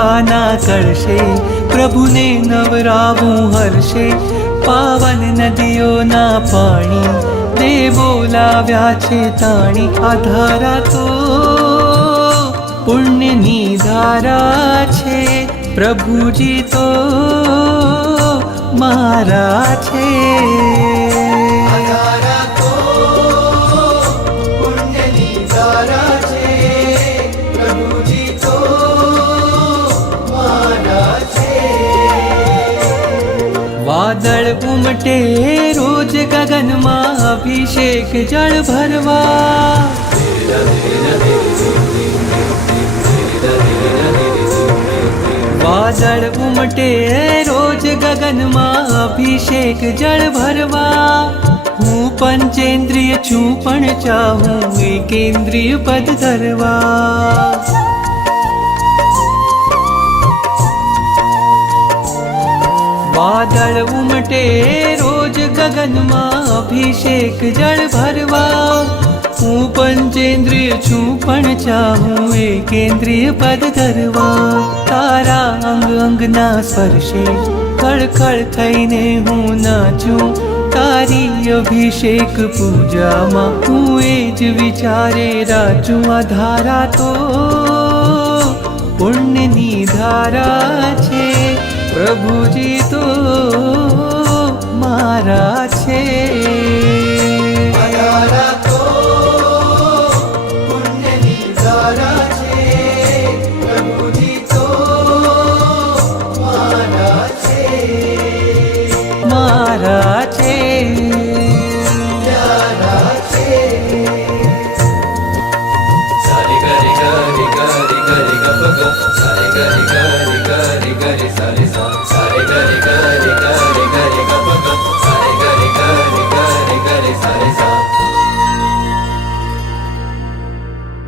પાના કરશે, પ્રભુને નવરાવું હર્ષે. પાવન નદીઓના પાણી દે બોલાવ્યા છે તાણી. આ ધારા તો પુણ્યની ધારા છે, પ્રભુજી તો મારા છે. વાદળ ઉમટે રોજ ગગનમાં, અભિષેક જળ ભરવા. વાદળ ઉમટે રોજ ગગનમાં, અભિષેક જળ ભરવા. હું પંચેન્દ્રિય છું પણ ચાહું એકેન્દ્રિય પદ ધરવા. વાદળ ઉમટે રોજ ગગનમાં, અભિષેક જળ ભરવા. હું પંચેન્દ્રિય છું પણ ચાહું એકેન્દ્રિય પદ ધરવા. તારા અંગ અંગના સ્પર્શે ખળખળ થઈને હું નાચું. તારી અભિષેક પૂજામાં હું એ જ વિચારે રાચું. આ ધારા તો પુણ્યની ધારા છે, પ્રભુજી તો મારા છે.